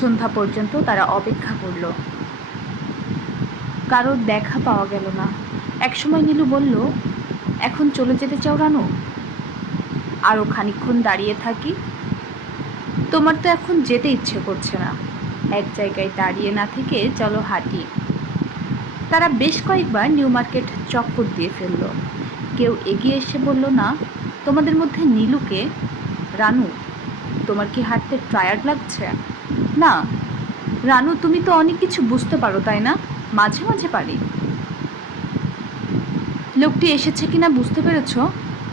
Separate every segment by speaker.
Speaker 1: সন্ধ্যা পর্যন্ত তারা অপেক্ষা করল। কারোর দেখা পাওয়া গেল না। একসময় নীলু বলল, এখন চলে যেতে চাও রানু? আরও খানিকক্ষণ দাঁড়িয়ে থাকি। তোমার তো এখন যেতে ইচ্ছে করছে না। এক জায়গায় দাঁড়িয়ে না থেকে চলো হাঁটি। তারা বেশ কয়েকবার নিউ মার্কেট চক্কর দিয়ে ফেলল। কেউ এগিয়ে এসে বলল, না, তোমাদের মধ্যে নীলুকে? রানু, তোমার কি হাঁটতে টায়ার্ড লাগছে? না, রানু, তুমি তো অনেক কিছু বুঝতে পারো, তাই না? মাঝে মাঝে পারি। লোকটি এসেছে কিনা বুঝতে পেরেছ?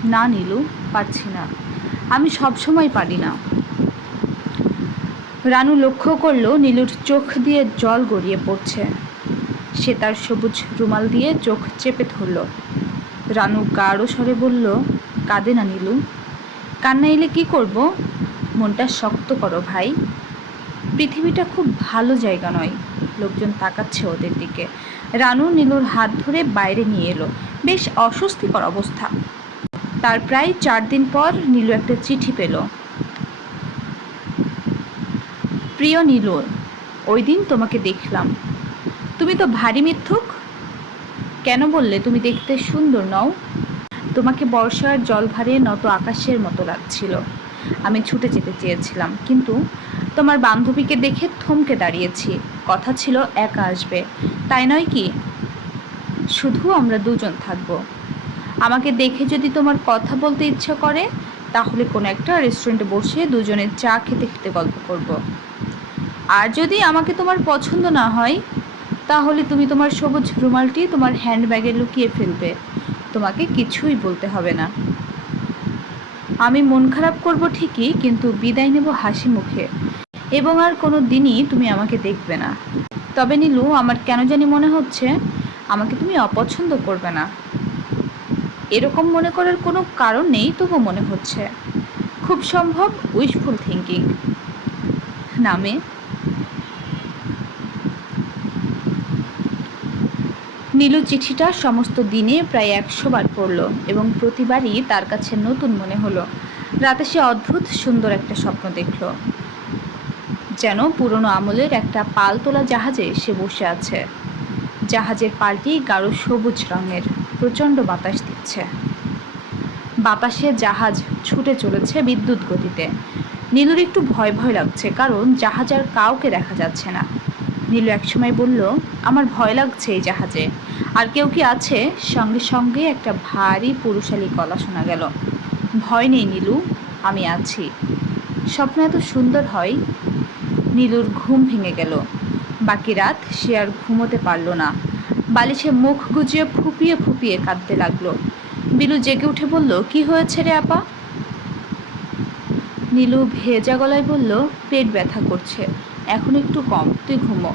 Speaker 1: না, নীলু, পারছি না। আমি সব সময় পারি না। রানু লক্ষ্য করল নীলুর চোখ দিয়ে জল গড়িয়ে পড়ছে। সে তার সবুজ রুমাল দিয়ে চোখ চেপে ধরল। রানু গাঢ় স্বরে বলল, কাঁদে না, নীলু। কান্না এলে কি করব? মনটা শক্ত করো, ভাই। পৃথিবীটা খুব ভালো জায়গা নয়। লোকজন তাকাচ্ছে ওদের দিকে। রানু নীলুর হাত ধরে বাইরে নিয়ে এলো। বেশ অস্বস্তিকর অবস্থা। তার প্রায় চার দিন পর নীলু একটা চিঠি পেল। প্রিয় নীলু, ওই দিন তোমাকে দেখলাম। তুমি তো ভারী মিথ্যুক। কেন বললে? তুমি দেখতে সুন্দর, নও। তোমাকে বর্ষার জলভারে নত আকাশের মতো লাগছিল। আমি ছুটে যেতে চেয়েছিলাম, কিন্তু তোমার বান্ধবীকে দেখে থমকে দাঁড়িয়েছি। কথা ছিল একা আসবে। তাই নয় কি? শুধু আমরা দুজন থাকব। আমাকে দেখে যদি তোমার কথা বলতে ইচ্ছা করে, তাহলে কোনো একটা রেস্টুরেন্টে বসে দুজনে চা খেতে খেতে গল্প করব। আর যদি আমাকে তোমার পছন্দ না হয়, তাহলে তুমি তোমার সবুজ রুমালটি তোমার হ্যান্ডব্যাগে লুকিয়ে ফেলবে। তোমাকে কিছুই বলতে হবে না। আমি মন খারাপ করব ঠিকই, কিন্তু বিদায় নেব হাসি মুখে। এবং আর কোনো দিনই তুমি আমাকে দেখবে না। তবে নীলু, আমার কেন জানি মনে হচ্ছে আমাকে তুমি অপছন্দ করবে না। এরকম মনে করার কোনো কারণ নেই তবু মনে হচ্ছে। খুব সম্ভব উইশফুল থিঙ্কিং নামে নীলু চিঠিটা সমস্ত দিনে প্রায় একশো বার পড়ল এবং প্রতিবারই তার কাছে নতুন মনে হলো। রাতে সে অদ্ভুত সুন্দর একটা স্বপ্ন দেখল। যেন পুরনো আমলের একটা পাল তোলা জাহাজে সে বসে আছে। জাহাজের পালটি গাঢ় সবুজ রঙের, প্রচণ্ড বাতাস দিচ্ছে। বাতাসে জাহাজ ছুটে চলেছে বিদ্যুৎ গতিতে। নীলুর একটু ভয় ভয় লাগছে, কারণ জাহাজ আর কাউকে দেখা যাচ্ছে না। নীলু একসময় বলল, আমার ভয় লাগছে এই জাহাজে। আর কেউ কি আছে? সঙ্গে সঙ্গে একটা ভারী পুরুষালী গলা শোনা গেল। ভয় নেই নীলু, আমি আছি। স্বপ্ন এত সুন্দর হয় নীলুর ঘুম ভেঙে গেল। বাকি রাত সে আর ঘুমোতে পারল না। বালিশে মুখ গুজিয়ে ফুপিয়ে ফুপিয়ে কাঁদতে লাগল। বিলু জেগে উঠে বলল, কি হয়েছে রে আপা? নীলু ভেজা গলায় বলল, পেট ব্যথা করছে। এখন একটু কম, তুই ঘুমো।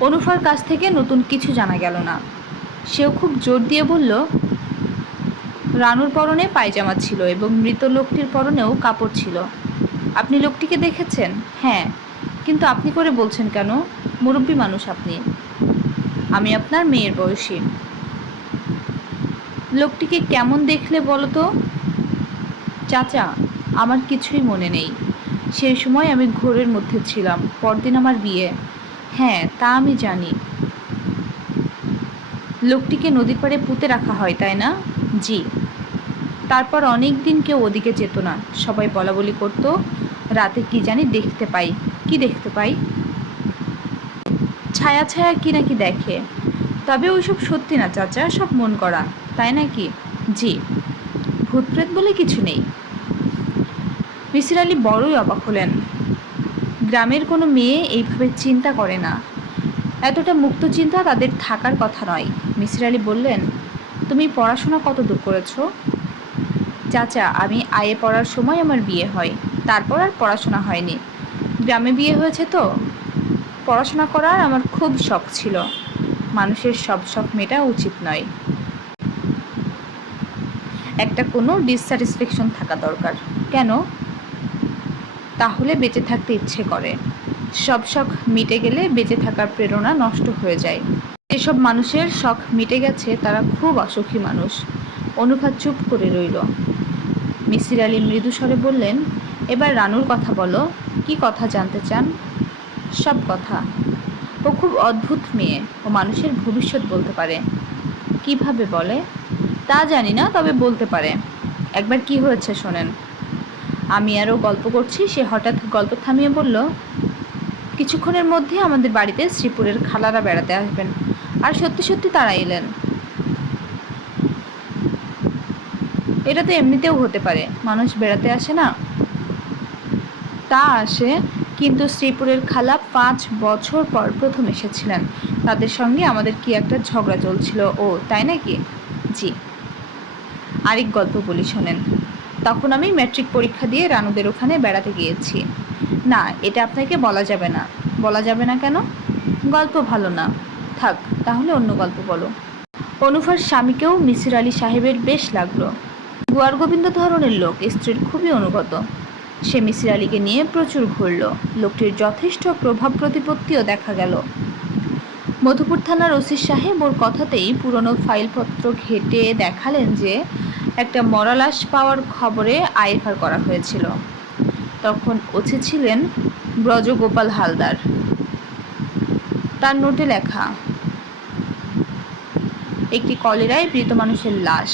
Speaker 1: অনুফার কাছ থেকে নতুন কিছু জানা গেল না। সেও খুব জোর দিয়ে বলল রানুর পরনে পায়জামা ছিল এবং মৃত লোকটির পরনেও কাপড় ছিল। আপনি লোকটিকে দেখেছেন? হ্যাঁ। কিন্তু আপনি করে বলছেন কেন? মুরব্বী মানুষ আপনি। আমি আপনার মেয়ের বয়সী। লোকটিকে কেমন দেখলে বলো তো চাচা, আমার কিছুই মনে নেই। সেই সময় আমি ঘোরের মধ্যে ছিলাম, পরদিন আমার বিয়ে। হ্যাঁ তা আমি জানি। লোকটিকে নদীর পাড়ে পুঁতে রাখা হয়, তাই না? জি। তারপর অনেক দিন কেউ ওদিকে যেত না। সবাই বলা বলি করতো, রাতে কি জানি দেখতে পাই। কি দেখতে পাই? ছায়া ছায়া কি নাকি দেখে। তবে ওইসব সত্যি না চাচা, সব মন করা, তাই নাকি? জি ভূতপ্রেত বলে কিছু নেই। মিসির আলী বড়ই অবাক হলেন। গ্রামের কোনো মেয়ে এইভাবে চিন্তা করে না। এতটা মুক্ত চিন্তা তাদের থাকার কথা নয়। মিসির আলী বললেন, তুমি পড়াশোনা কত দূর করেছ? চাচা, আমি আয়ে পড়ার সময় আমার বিয়ে হয়। তারপর আর পড়াশোনা হয়নি। গ্রামে বিয়ে হয়েছে তো। পড়াশোনা করার আমার খুব শখ ছিল। মানুষের সব শখ মেটা উচিত নয়। একটা কোনো ডিসস্যাটিসফ্যাকশন থাকা দরকার। কেন? তাহলে বেঁচে থাকতে ইচ্ছে করে। সব শখ মিটে গেলে বেঁচে থাকার প্রেরণা নষ্ট হয়ে যায়। যেসব মানুষের শখ মিটে গেছে, তারা খুব অসুখী মানুষ। অনুভা চুপ করে রইল। মিসির আলী মৃদু স্বরে বললেন, এবার রানুর কথা বলো। কি কথা জানতে চান? সব কথা। ও খুব অদ্ভুত মেয়ে ও মানুষের ভবিষ্যৎ বলতে পারে। কীভাবে বলে? তা জানি না, তবে বলতে পারে। একবার কি হয়েছে শোনেন। আমি আরও গল্প করছি, সে হঠাৎ গল্প থামিয়ে বলল, কিছুক্ষণের মধ্যে আমাদের বাড়িতে শ্রীপুরের খালারা বেড়াতে আসবেন। আর সত্যি সত্যি তারা এলেন। এটা তো এমনিতেও হতে পারে। মানুষ বেড়াতে আসে না। তা আসে কিন্তু শ্রীপুরের খালা পাঁচ বছর পর প্রথম এসেছিলেন। তাদের সঙ্গে আমাদের কি একটা ঝগড়া চলছিল, ও, তাই নাকি? জি। আরেক গল্প বলি শোনেন। তখন আমি ম্যাট্রিক পরীক্ষা দিয়ে রানুদের ওখানে বেড়াতে গিয়েছি। না, এটা আপনাকে বলা যাবে না। বলা যাবে না কেন? গল্প ভালো না। থাক, তাহলে অন্য গল্প বলো। অনুফার স্বামীকেও মিসির আলী সাহেবের বেশ লাগল। গোবিন্দ ধরনের লোক স্ত্রীর খুবই অনুগত। সে মিসির আলীকে নিয়ে প্রচুর ঘুরল। লোকটির যথেষ্ট প্রভাব প্রতিপত্তিও দেখা গেল। মধুপুর থানার ওসি সাহেব ওর কথাতেই পুরনো ফাইলপত্র ঘেটে দেখালেন যে একটা মরা লাশ পাওয়ার খবরে আইএফআর করা হয়েছিল। তখন ওসি ছিলেন ব্রজগোপাল হালদার। তার নোটে লেখা, একটি কলেরায় মৃত মানুষের লাশ।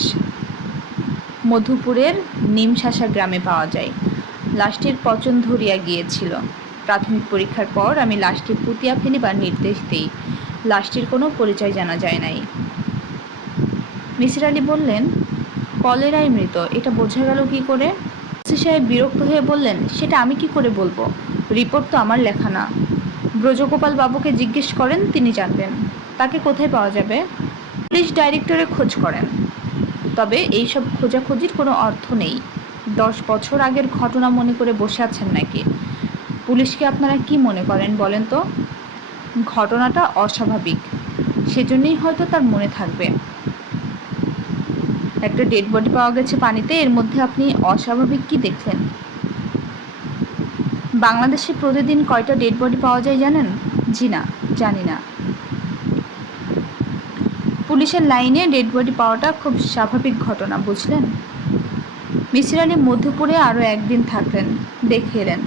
Speaker 1: মধুপুরের নিমশাসা গ্রামে পাওয়া যায়। লাশটির পচন ধরিয়া গিয়েছিল। প্রাথমিক পরীক্ষার পর আমি লাশটি পুতিয়া ফেলিবার নির্দেশ দিই। লাশটির কোনো পরিচয় জানা যায় নাই। মিসির আলী বললেন কলেরায় মৃত, এটা বোঝা গেল কি করে? সাহেব বিরক্ত হয়ে বললেন, সেটা আমি কি করে বলব? রিপোর্ট তো আমার লেখা না। ব্রজগোপাল বাবুকে জিজ্ঞেস করেন, তিনি জানবেন। তাকে কোথায় পাওয়া যাবে? পুলিশ ডাইরেক্টরে খোঁজ করেন। তবে এইসব খোঁজাখুঁজির কোনো অর্থ নেই। দশ বছর আগের ঘটনা মনে করে বসে আছেন নাকি? পুলিশকে আপনারা কি মনে করেন বলেন তো? ঘটনাটা অস্বাভাবিক, সেজন্যই হয়তো তার মনে থাকবে। একটা ডেড বডি পাওয়া গেছে পানিতে, এর মধ্যে আপনি অস্বাভাবিক কি দেখলেন? বাংলাদেশে প্রতিদিন কয়টা ডেড বডি পাওয়া যায় জানেন? জি না, জানি না। পুলিশের লাইনে ডেড বডি পাওয়াটা খুব স্বাভাবিক ঘটনা, বুঝলেন? মিসির আলী মধ্যপুরে আরও একদিন থাকলেন, দেখে এলেন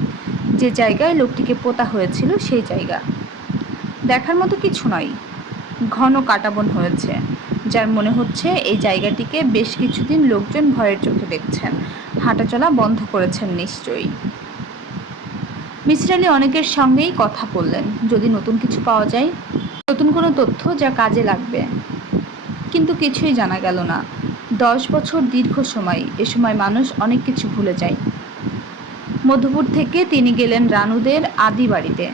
Speaker 1: যে জায়গায় লোকটিকে পোতা হয়েছিল সেই জায়গা। দেখার মতো কিছু নয়, ঘন কাটাবন হয়েছে, যার মনে হচ্ছে এই জায়গাটিকে বেশ কিছুদিন লোকজন ভয়ের চোখে দেখছেন, হাঁটাচলা বন্ধ করেছেন নিশ্চয়ই। মিসির আলী অনেকের সঙ্গেই কথা বললেন, যদি নতুন কিছু পাওয়া যায়। নতুন কোনো তথ্য যা কাজে লাগবে। কিন্তু কিছুই জানা গেল না। দশ বছর দীর্ঘ সময়, এ সময় মানুষ অনেক কিছু ভুলে যায়। মধুপুর থেকে তিনি গেলেন রানুদের আদি বাড়িতে।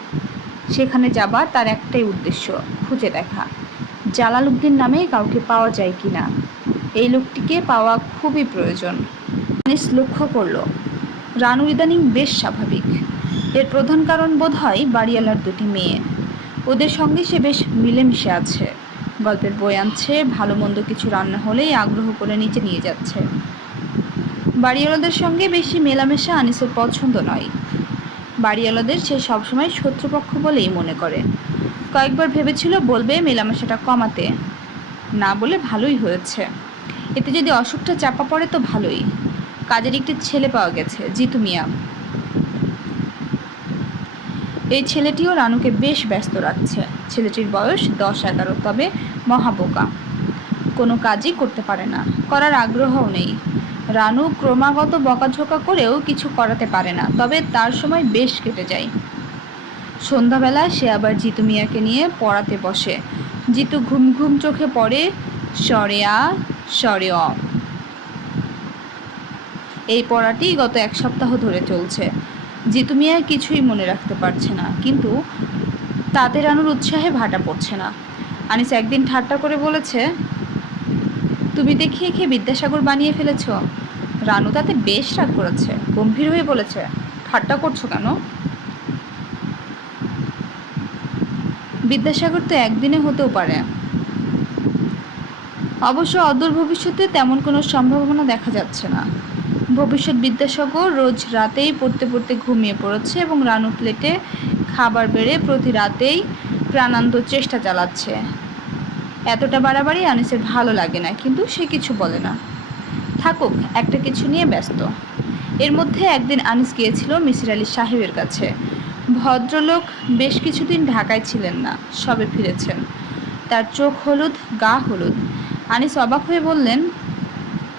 Speaker 1: সেখানে যাবার তার একটাই উদ্দেশ্য, খুঁজে দেখা। জালাল উদ্দিন নামে কাউকে পাওয়া যায় কি না? এই লোকটিকে পাওয়া খুবই প্রয়োজন। আনিস লক্ষ্য করল, রানু ইদানিং বেশ স্বাভাবিক। এর প্রধান কারণ বোধ হয় বাড়িওয়ালার দুটি মেয়ে। ওদের সঙ্গে সে বেশ মিলেমিশে আছে। গল্পের বই আনছে, ভালো মন্দ কিছু রান্না হলেই আগ্রহ করে নিচে নিয়ে যাচ্ছে। বাড়িওয়ালাদের সঙ্গে বেশি মেলামেশা আনিসের পছন্দ নয়। বাড়িওয়ালাদের সে সবসময় শত্রুপক্ষ বলেই মনে করে। কয়েকবার ভেবেছিল বলবে মেলামেশাটা কমাতে। না বলে ভালোই হয়েছে। এতে যদি অসুখটা চাপা পড়ে তো ভালোই। কাজের একটি ছেলে পাওয়া গেছে, জিতু মিয়া। এই ছেলেটিও রানুকে বেশ ব্যস্ত রাখছে। ছেলেটির বয়স দশ এগারো, তবে মহাবোকা। কোনো কাজই করতে পারে না, করার আগ্রহও নেই। রানু ক্রমাগত বকাঝোকা করেও কিছু করাতে পারে না, তবে তার সময় বেশ কেটে যায়। সন্ধ্যাবেলায় সে আবার জিতু মিয়াকে নিয়ে পড়াতে বসে। জিতু ঘুম ঘুম চোখে পড়ে, সরে আ, সরে অ। এই পড়াটি গত এক সপ্তাহ ধরে চলছে। জিতু আর কিছুই মনে রাখতে পারছে না, কিন্তু তাতে রানুর উৎসাহে ভাটা পড়ছে না। আনিস একদিন ঠাট্টা করে বলেছে, তুমি দেখিয়ে খেয়ে বিদ্যাসাগর বানিয়ে ফেলেছ। রানু তাতে বেশ রাগ করেছে, গম্ভীর হয়ে বলেছে, ঠাট্টা করছ কেন? বিদ্যাসাগর তো একদিনে হতেও পারে। অবশ্য অদূর ভবিষ্যতে তেমন কোনো সম্ভাবনা দেখা যাচ্ছে না। ভবিষ্যৎ বিদ্যাসাগর রোজ রাতেই পড়তে পড়তে ঘুমিয়ে পড়েছে এবং রানু প্লেটে খাবার বেড়ে প্রতি রাতেই প্রাণান্ত চেষ্টা চালাচ্ছে। এতটা বাড়াবাড়ি আনিসের ভালো লাগে না, কিন্তু সে কিছু বলে না। থাকুক, একটা কিছু নিয়ে ব্যস্ত। এর মধ্যে একদিন আনিস গিয়েছিল মিসির আলী সাহেবের কাছে। ভদ্রলোক বেশ কিছুদিন ঢাকায় ছিলেন না, সবে ফিরেছেন। তার চোখ হলুদ, গা হলুদ। আনিস অবাক হয়ে বললেন,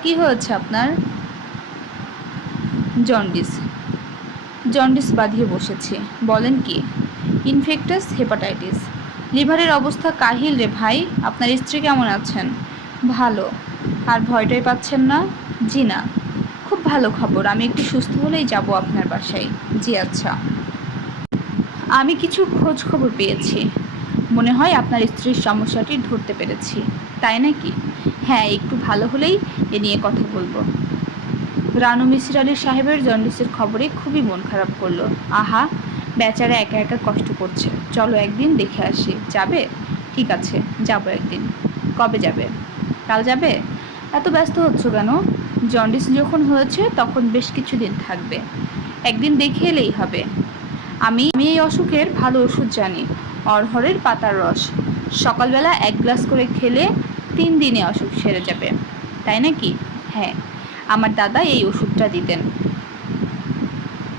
Speaker 1: কি হয়েছে আপনার? জন্ডিস। জন্ডিস বাঁধিয়ে বসেছে। বলেন কি? Infectious hepatitis. লিভারের অবস্থা কাহিল রে ভাই, আপনার স্ত্রী কেমন আছেন? ভালো। আর ভয়টাই পাচ্ছেন না? জি না। খুব ভালো খবর, আমি একটু সুস্থ হলেই যাব আপনার বাসায়। জি আচ্ছা। আমি কিছু খোঁজ খবর পেয়েছি। মনে হয় আপনার স্ত্রীর সমস্যাটি ধরতে পেরেছি। তাই নাকি? হ্যাঁ একটু ভালো হলেই এ নিয়ে কথা বলব। রানু মিসির আলী সাহেবের জন্ডিসের খবরে খুবই মন খারাপ করল। আহা, বেচারা একা একা কষ্ট করছে। চলো একদিন দেখে আসি। যাবে? ঠিক আছে, যাব একদিন। কবে যাবে? কাল যাবে? এত ব্যস্ত হচ্ছ কেন? জন্ডিস যখন হয়েছে, তখন বেশ কিছুদিন থাকবে। একদিন দেখে এলেই হবে। আমি আমি এই অসুখের ভালো ওষুধ জানি। অরহরের পাতার রস। সকালবেলা এক গ্লাস করে খেলে তিন দিনে অসুখ সেরে যাবে। তাই নাকি? হ্যাঁ। আমার দাদা এই ওষুধটা দিতেন।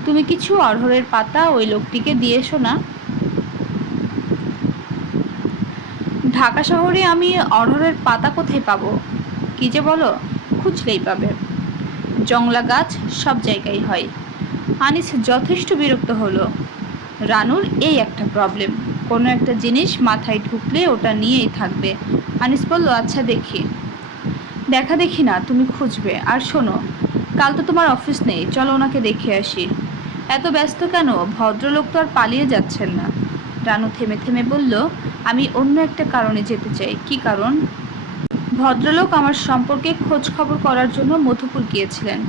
Speaker 1: তুমি কিছু অরহরের পাতা ওই লোকটিকে দিয়ে এসো না? ঢাকা শহরে আমি অরহরের পাতা কোথায় পাবো? কি যে বলো, খুঁজলেই পাবে। জংলা গাছ সব জায়গায় হয়। আনিস যথেষ্ট বিরক্ত হলো। রানুর এই একটা প্রবলেম কোনো একটা জিনিস মাথায় ঢুকলে ওটা নিয়েই থাকবে। আনিস বলল আচ্ছা দেখি। দেখা দেখি না, তুমি খুঁজবে। আর শোনো, কাল তো তোমার অফিস নেই, চলো ওনাকে দেখে আসি। এত ব্যস্ত কেন? ভদ্রলোক তো আর পালিয়ে যাচ্ছেন না। রানু থেমে থেমে বলল, আমি অন্য একটা কারণে যেতে চাই। কি কারণ? ভদ্রলোক আমার সম্পর্কে খোঁজ খবর করার জন্য মধুপুর গিয়েছিলেন।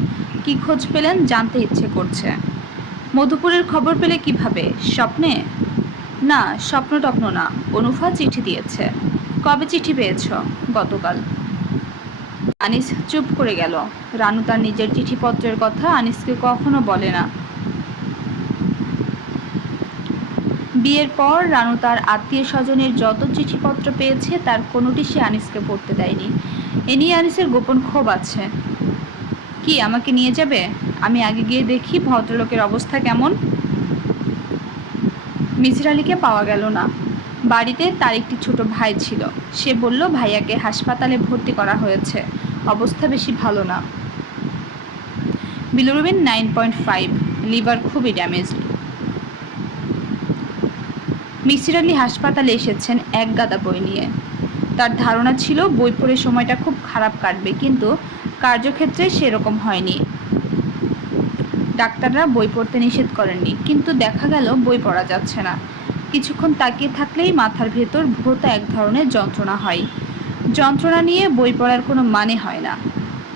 Speaker 1: কি খোঁজ পেলেন জানতে ইচ্ছে করছে। মধুপুরের খবর পেলে কীভাবে? স্বপ্নে? না স্বপ্ন টপ্ন না। অনুফা চিঠি দিয়েছে। কবে চিঠি পেয়েছ? গতকাল। আনিস চুপ করে গেল। রানু তার নিজের চিঠিপত্রের কথা আনিসকে কখনো বলে না। বিয়ের পর রানু তার আত্মীয় স্বজনের যত চিঠিপত্র পেয়েছে, তার কোনোটি সে আনিসকে পড়তে দেয়নি। এ নিয়ে আনিসের গোপন ক্ষোভ আছে। কি, আমাকে নিয়ে যাবে? আমি আগে গিয়ে দেখি ভদ্রলোকের অবস্থা কেমন। মিসির আলীকে পাওয়া গেল না। বাড়িতে তার একটি ছোট ভাই ছিল। সে বলল, ভাইয়াকে হাসপাতালে ভর্তি করা হয়েছে। অবস্থা বেশি ভালো না। Bilirubin nine point five liver খুবই ড্যামেজড মিসির আলী হাসপাতালে এসেছেন এক গাদা বই নিয়ে। তার ধারণা ছিল বই পড়ে সময়টা খুব খারাপ কাটবে, কিন্তু কার্যক্ষেত্রে সেরকম হয়নি। ডাক্তাররা বই পড়তে নিষেধ করেননি, কিন্তু দেখা গেল বই পড়া যাচ্ছে না। কিছুক্ষণ তাকিয়ে থাকলেই মাথার ভেতর ভোতা এক ধরনের যন্ত্রণা হয়। যন্ত্রণা নিয়ে বই পড়ার কোনো মানে হয় না।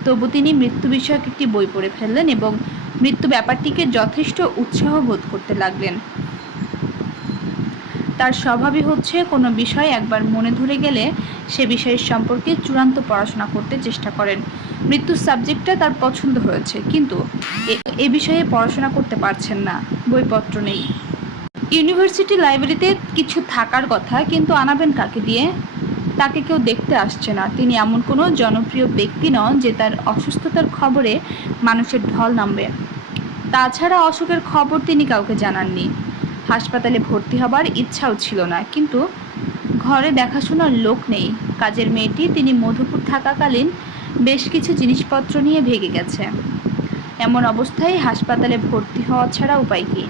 Speaker 1: তবু তিনি মৃত্যু বিষয়ক একটি বই পড়ে ফেললেন এবং মৃত্যু ব্যাপারটিকে যথেষ্ট উৎসাহ বোধ করতে লাগলেন। তার স্বভাবই হচ্ছে, কোনো বিষয় একবার মনে ধরে গেলে সে বিষয়ের সম্পর্কে চূড়ান্ত পড়াশোনা করতে চেষ্টা করেন। মৃত্যুর সাবজেক্টটা তার পছন্দ হয়েছে, কিন্তু এ- বিষয়ে পড়াশোনা করতে পারছেন না, বইপত্র নেই। ইউনিভার্সিটি লাইব্রেরিতে কিছু থাকার কথা, কিন্তু আনাবেন কাকে দিয়ে? তাকে কেউ দেখতে আসছে না। তিনি এমন কোনো জনপ্রিয় ব্যক্তি নন যে তার অসুস্থতার খবরে মানুষের ঢল নামবে। তাছাড়া অসুখের খবর তিনি কাউকে জানাননি। হাসপাতালে ভর্তি হবার ইচ্ছাও ছিল না, কিন্তু ঘরে দেখাশোনার লোক নেই। কাজের মেয়েটি, তিনি মধুপুর থাকাকালীন বেশ কিছু জিনিসপত্র নিয়ে ভেগে গেছে। এমন অবস্থায় হাসপাতালে ভর্তি হওয়া ছাড়া উপায় কি?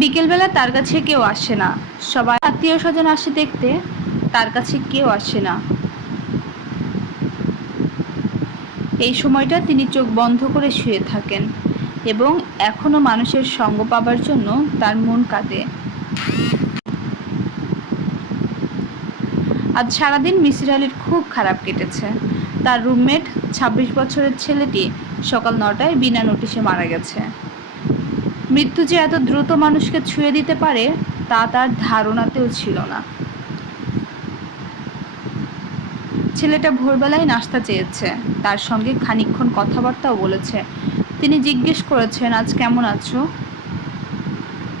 Speaker 1: বিকেলবেলা তার কাছে কেউ আসে না। সবাই আত্মীয় স্বজন আসে দেখতে, তার কাছে কেউ আসে না। এই সময়টা তিনি চোখ বন্ধ করে শুয়ে থাকেন এবং এখনও মানুষের সঙ্গ পাবার জন্য তার মন কাঁদে। আজ সারাদিন মিসির আলীর খুব খারাপ কেটেছে। তার রুমমেট ২৬ বছরের ছেলেটি সকাল নটায় বিনা নোটিশে মারা গেছে। মৃত্যু যে এত দ্রুত মানুষকে ছুঁয়ে দিতে পারে, তা তার ধারণাতেও ছিল না। ছেলেটা ভোরবেলায় নাস্তা চেয়েছে। তার সঙ্গে খানিকক্ষণ কথাবার্তাও বলেছে। তিনি জিজ্ঞেস করেছেন, আজ কেমন আছো?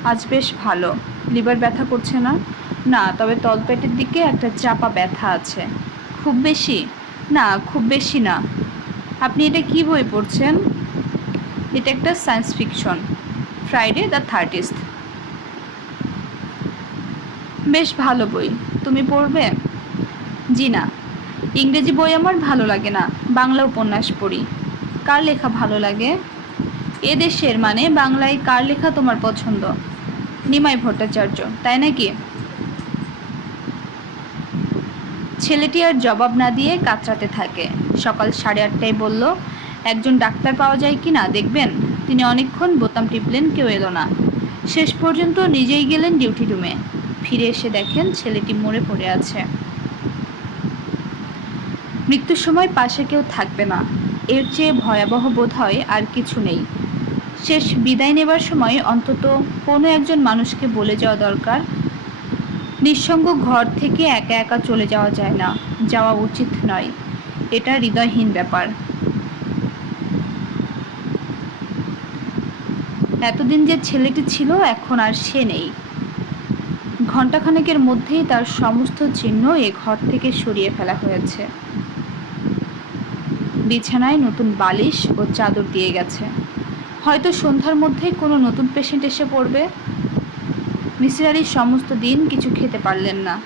Speaker 1: আজ বেশ ভালো। লিভার ব্যথা করছে না? না, তবে তলপেটের দিকে একটা চাপা ব্যথা আছে। খুব বেশি? না, খুব বেশি না। আপনি এটা কি বই পড়ছেন? এটা একটা science fiction. Friday the thirteenth বেশ ভালো বই। তুমি পড়বে? জি না। ইংরেজি বই আমার ভালো লাগে না। বাংলা উপন্যাস পড়ি। কার লেখা ভালো লাগে? এ দেশের মানে বাংলায় কার লেখা তোমার পছন্দ? নিমাই ভট্টাচার্য, তাই নাকি? ছেলেটি আর জবাব না দিয়ে কাতরাতে থাকে। সকাল সাড়ে আটটায় বলল, একজন ডাক্তার পাওয়া যায় কি না? দেখবেন? তিনি অনেকক্ষণ বোতাম টিপলেন, কেউ এলো না। শেষ পর্যন্ত নিজেই গেলেন ডিউটি রুমে। ফিরে এসে দেখেন ছেলেটি মরে পড়ে আছে। মৃত্যুর সময় পাশে কেউ থাকবে না। এর চেয়ে ভয়াবহ বোধ হয় আর কিছু নেই। শেষ বিদায় নেবার সময় অন্তত কোনো একজন মানুষকে বলে যাওয়া দরকার। নিঃসঙ্গ ঘর থেকে একা একা চলে যাওয়া যায় না। যাওয়া উচিত নয়। এটা হৃদয়হীন ব্যাপার। এতদিন যে ছেলেটি ছিল, এখন আর সে নেই। ঘণ্টাখানেকের মধ্যেই তার সমস্ত চিহ্ন এ ঘর থেকে সরিয়ে ফেলা হয়েছে। বিছানায় নতুন বালিশ ও চাদর দিয়ে গেছে। হয়তো সন্ধ্যার মধ্যেই কোনো নতুন পেশেন্ট এসে পড়বে। মিসির আলী সমস্ত দিন কিছু খেতে পারলেন না।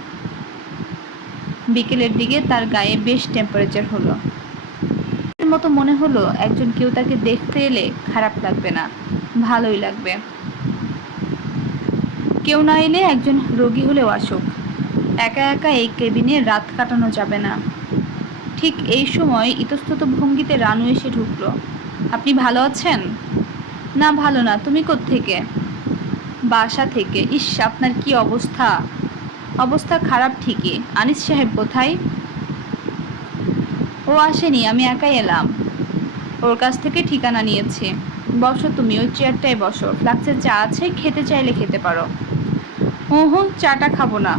Speaker 1: বিকেলের দিকে তার গায়ে বেশ টেম্পারেচার হলো। মতো মনে হলো একজন কেউ তাকে দেখতে এলে খারাপ লাগবে না। ভালোই লাগবে। কেউ না এলে একজন রোগী হলেও আসুক। একা একা এই কেবিনে রাত কাটানো যাবে না। ঠিক এই সময় ইতস্তত ভঙ্গিতে রানু এসে ঢুকলো। আপনি ভালো আছেন? না, ভালো না। তুমি থেকে বাসা থেকে। ইস, আপনার কি অবস্থা? অবস্থা খারাপ ঠিকই। আনিস সাহেব কোথায়? ও আসেনি, আমি একাই এলাম। ওর কাছ থেকে ঠিকানা নিয়েছি। বসো তুমি, ওই চেয়ারটায় বসো। ফ্লাক্সের চা আছে, খেতে চাইলে খেতে পারো। ওহো চাটা খাব না।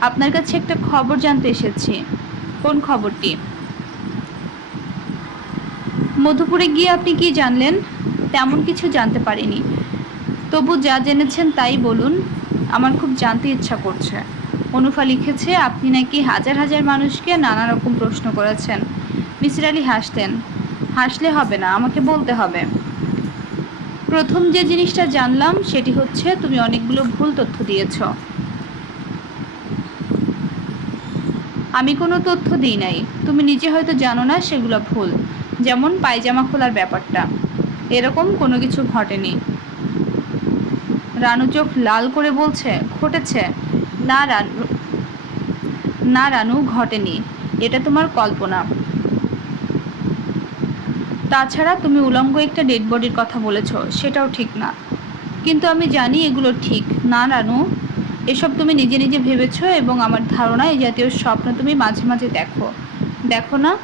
Speaker 1: আপনার কাছে একটা খবর জানতে এসেছি। কোন খবরটি? মধুপুরে গিয়ে আপনি কি জানলেন? তেমন কিছু জানতে পারিনি। তবু যা জেনেছেন তাই বলুন। আমার খুব জানতে ইচ্ছা করছে। অনুফা লিখেছে, আপনি নাকি হাজার হাজার মানুষকে নানা রকম প্রশ্ন করেছেন। মিসির আলী হাসতেন। হাসলে হবে না, আমাকে বলতে হবে। প্রথম যে জিনিসটা জানলাম সেটি হচ্ছে তুমি অনেকগুলো ভুল তথ্য দিয়েছ। আমি কোনো তথ্য দিই নাই। তুমি নিজে হয়তো জানো না সেগুলো ভুল, যেমন পায়জামা খোলার ব্যাপারটা। এরকম কোনো কিছু ঘটেনি। রানু চোখ লাল করে বলছে, ঘটেছে। না রানু না রানু, ঘটেনি। এটা তোমার কল্পনা। তাছাড়া তুমি উলঙ্গ একটা ডেড বডির কথা বলেছ, সেটাও ঠিক না। কিন্তু আমি জানি এগুলো ঠিক। না, রানু, এসব তুমি নিজে নিজে ভেবেছ এবং আমার ধারণা এই জাতীয় স্বপ্ন তুমি মাঝে মাঝে দেখো। দেখো না?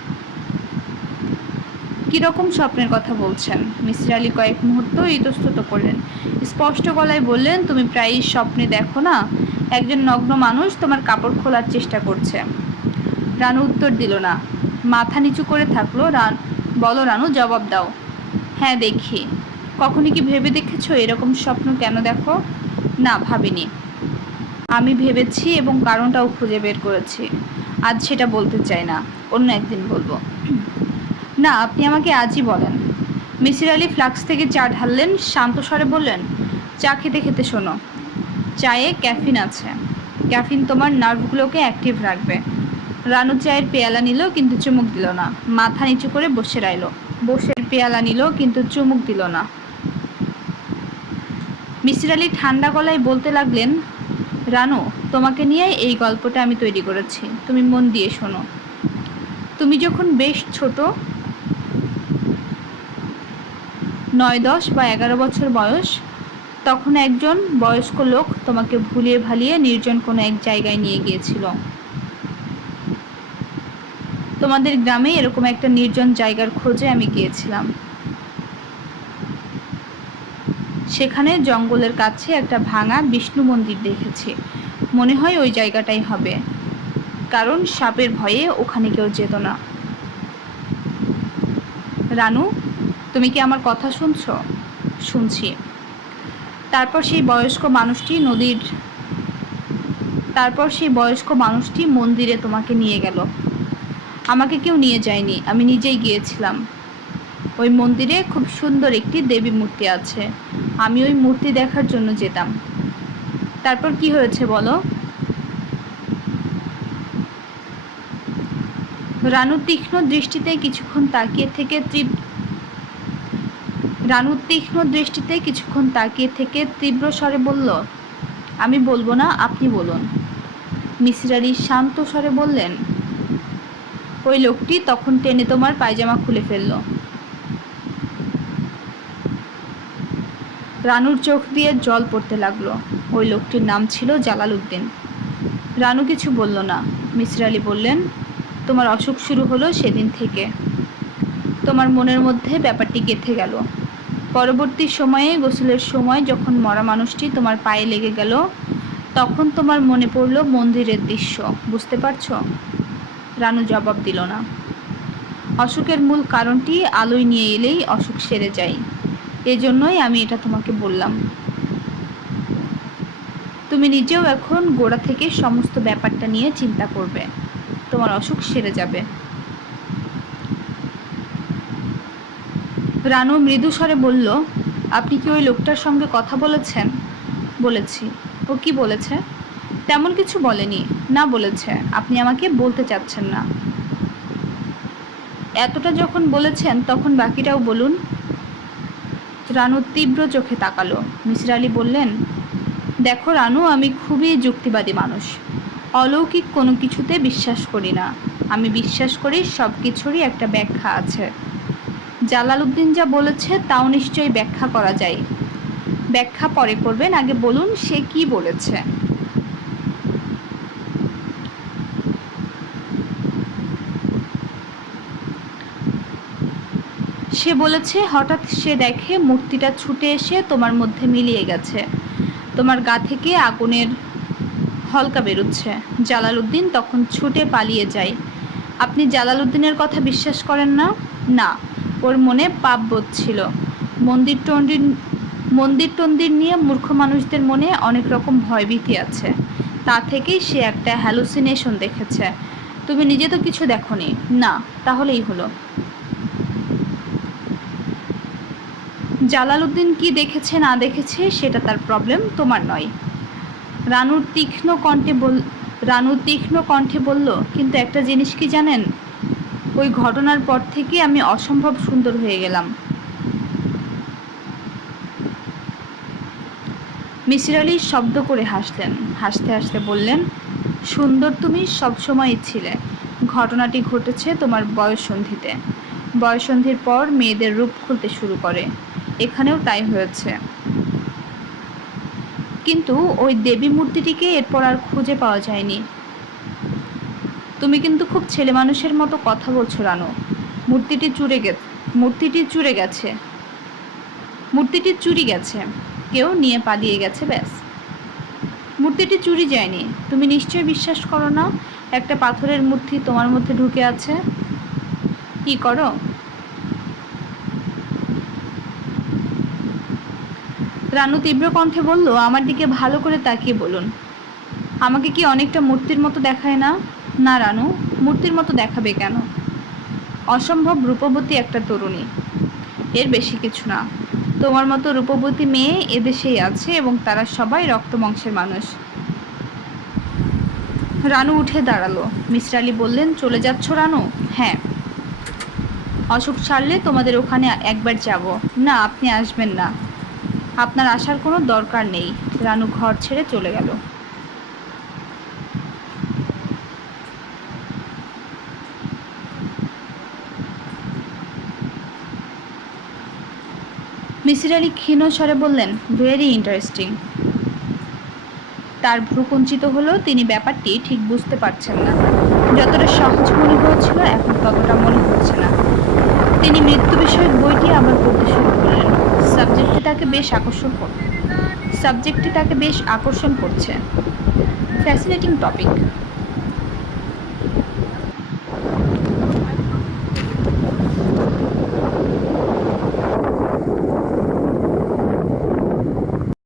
Speaker 1: কীরকম স্বপ্নের কথা বলছেন? মিসির আলী কয়েক মুহূর্ত ইতস্তত করলেন। স্পষ্ট গলায় বললেন, তুমি প্রায়ই স্বপ্নে দেখো না? একজন নগ্ন মানুষ তোমার কাপড় খোলার চেষ্টা করছে। রানু উত্তর দিল না। মাথা নিচু করে থাকল, রান বলো রানু, জবাব দাও। হ্যাঁ দেখি। কখনই কি ভেবে দেখেছ এরকম স্বপ্ন কেন দেখো? না, ভাবিনি। আমি ভেবেছি এবং কারণটাও খুঁজে বের করেছি। আজ সেটা বলতে চাই না, অন্য একদিন বলব। না, আপনি আমাকে আজই বলেন। মিসির আলী ফ্লাক্স থেকে চা ঢাললেন, শান্ত স্বরে বললেন, চা খেতে খেতে শোনো। চায়ে ক্যাফিন আছে। ক্যাফিন তোমার নার্ভগুলোকে অ্যাক্টিভ রাখবে। রানু চায়ের পেয়ালা নিল, কিন্তু চুমুক দিল না। মাথা নিচু করে বসে রইল। বসের পেয়ালা নিল, কিন্তু চুমুক দিল না। মিসির আলী ঠান্ডা গলায় বলতে লাগলেন, রানু, তোমাকে নিয়ে এই গল্পটা আমি তৈরি করেছি। তুমি মন দিয়ে শোনো। তুমি যখন বেশ ছোট, নয় দশ বা এগারো বছর বয়স, তখন একজন বয়স্ক লোক তোমাকে ভুলিয়ে ভালিয়ে নির্জন কোনো এক জায়গায় নিয়ে গিয়েছিল। তোমাদের গ্রামে এরকম একটা নির্জন জায়গার খোঁজে আমি গিয়েছিলাম। সেখানে জঙ্গলের কাছে একটা ভাঙা বিষ্ণু মন্দির দেখেছি। মনে হয় ওই জায়গাটাই হবে। কারণ সাপের ভয়ে ওখানে কেউ যেত না। রানু, তুমি কি আমার কথা শুনছো? শুনছি। তারপর সেই বয়স্ক মানুষটি নদীর, তারপর সেই বয়স্ক মানুষটি মন্দিরে তোমাকে নিয়ে গেল। আমাকে কেউ নিয়ে যায়নি, আমি নিজেই গিয়েছিলাম। ওই মন্দিরে খুব সুন্দর একটি দেবী মূর্তি আছে, আমি ওই মূর্তি দেখার জন্য যেতাম। তারপর কি হয়েছে বলো? রানু তীক্ষ্ণ দৃষ্টিতে কিছুক্ষণ তাকিয়ে থেকে তীব্র রানু তীক্ষ্ণ দৃষ্টিতে কিছুক্ষণ তাকিয়ে থেকে তীব্র স্বরে বলল, আমি বলব না, আপনি বলুন। মিসির আলি শান্ত স্বরে বললেন ওই লোকটি তখন টেনে তোমার পায়জামা খুলে ফেলল। রানুর চোখ দিয়ে জল পড়তে লাগল। ওই লোকটির নাম ছিল জালাল উদ্দিন রানু কিছু বলল না। মিসির আলি বললেন, তোমার অসুখ শুরু হলো সেদিন থেকে। তোমার মনের মধ্যে ব্যাপারটি গেঁথে গেল। পরবর্তী সময়ে গোসলের সময় যখন মরা মানুষটি তোমার পায়ে লেগে গেল, তখন তোমার মনে পড়ল মন্দিরের দৃশ্য। বুঝতে পারছ? রানু জবাব দিল না। অসুখের মূল কারণটি আলোয় নিয়ে এলেই অসুখ সেরে যায়। এজন্যই আমি এটা তোমাকে বললাম। তুমি নিজেও এখন গোড়া থেকে সমস্ত ব্যাপারটা নিয়ে চিন্তা করবে। তোমার অসুখ সেরে যাবে। রানু মৃদু স্বরে বলল, আপনি কি ওই লোকটার সঙ্গে কথা বলেছেন? বলেছি। ও কি বলেছে? তেমন কিছু বলেনি। না বলেছে। আপনি আমাকে বলতে চাচ্ছেন না। এতটা যখন বলেছেন, তখন বাকিটাও বলুন। রানু তীব্র চোখে তাকালো। মিসির আলী বললেন, দেখো রানু, আমি খুবই যুক্তিবাদী মানুষ। অলৌকিক কোনো কিছুতে বিশ্বাস করি না। আমি বিশ্বাস করি সব কিছুরই একটা ব্যাখ্যা আছে। জালালউদ্দিন যা বলেছে, তাও নিশ্চয়ই ব্যাখ্যা করা যায়। ব্যাখ্যা পরে করবেন। আগে বলুন সে কি বলেছে? সে বলেছে, হঠাৎ সে দেখে মূর্তিটা ছুটে এসে তোমার মধ্যে মিলিয়ে গেছে। তোমার গা থেকে আগুনের হলকা বেরোচ্ছে। জালালউদ্দিন তখন ছুটে পালিয়ে যায়। আপনি জালালউদ্দিনের কথা বিশ্বাস করেন না? না, ওর মনে পাপ বোধ ছিল। মন্দির টন্দির মন্দির টন্দির নিয়ে মূর্খ মানুষদের মনে অনেক রকম ভয়ভীতি আছে। তা থেকেই সে একটা হ্যালুসিনেশন দেখেছে। তুমি নিজে তো কিছু দেখনি। না, তাহলেই হলো। জালালউদ্দিন কি দেখেছে, না দেখেছে, সেটা তার প্রবলেম তোমার নয়। রানুর তীক্ষ্ণ কণ্ঠে বল, রানুর তীক্ষ্ণ কণ্ঠে বলল, কিন্তু একটা জিনিস কি জানেন? ওই ঘটনার পর থেকে আমি অসম্ভব সুন্দর হয়ে গেলাম। মিসির আলী শব্দ করে হাসলেন, হাসতে হাসতে বললেন, সুন্দর তুমি সবসময়ই ছিলে। ঘটনাটি ঘটেছে তোমার বয়সন্ধিতে। বয়সন্ধির পর মেয়েদের রূপ খুলতে শুরু করে। এখানেও তাই হয়েছে। কিন্তু ওই দেবী মূর্তিটিকে এরপর আর খুঁজে পাওয়া যায়নি। তুমি কিন্তু খুব ছেলে মানুষের মতো কথা বলছো, রানু। মূর্তিটি চুরে গে মূর্তিটি চুরে গেছে। মূর্তিটি চুরি গেছে। কেউ নিয়ে পালিয়ে গেছে, ব্যাস। মূর্তিটি চুরি যায়নি। তুমি নিশ্চয়ই বিশ্বাস করো না, একটা পাথরের মূর্তি তোমার মধ্যে ঢুকে আছে? কি করো? রানু তীব্র কণ্ঠে বলল, আমার দিকে ভালো করে তাকিয়ে বলুন। আমাকে কি অনেকটা মূর্তির মতো দেখায় না? না রানু, মূর্তির মতো দেখাবে কেন? অসম্ভব রূপবতী একটা তরুণী। এর বেশি কিছু না। তোমার মতো রূপবতী মেয়ে এদেশেই আছে এবং তারা সবাই রক্তবংশের মানুষ। রানু উঠে দাঁড়াল। মিশ্র আলী বললেন, চলে যাচ্ছ রানু? হ্যাঁ। অসুখ ছাড়লে তোমাদের ওখানে একবার যাব। না, আপনি আসবেন না। আপনার আসার কোনো দরকার নেই। রানু ঘর ছেড়ে চলে গেল। মিসির আলী ক্ষীণ স্বরে বললেন ভেরি ইন্টারেস্টিং তার ভ্রুকুঞ্চিত হলো তিনি ব্যাপারটি ঠিক বুঝতে পারছেন না। যতটা সহজ মনে হয়েছিল, এখন ততটা মনে হচ্ছে না। তিনি মৃত্যু বিষয়ক বইটি আবার পড়তে শুরু সাবজেক্টটি তাকে বেশ আকর্ষণ কর সাবজেক্টটি তাকে বেশ আকর্ষণ করছে। Fascinating topic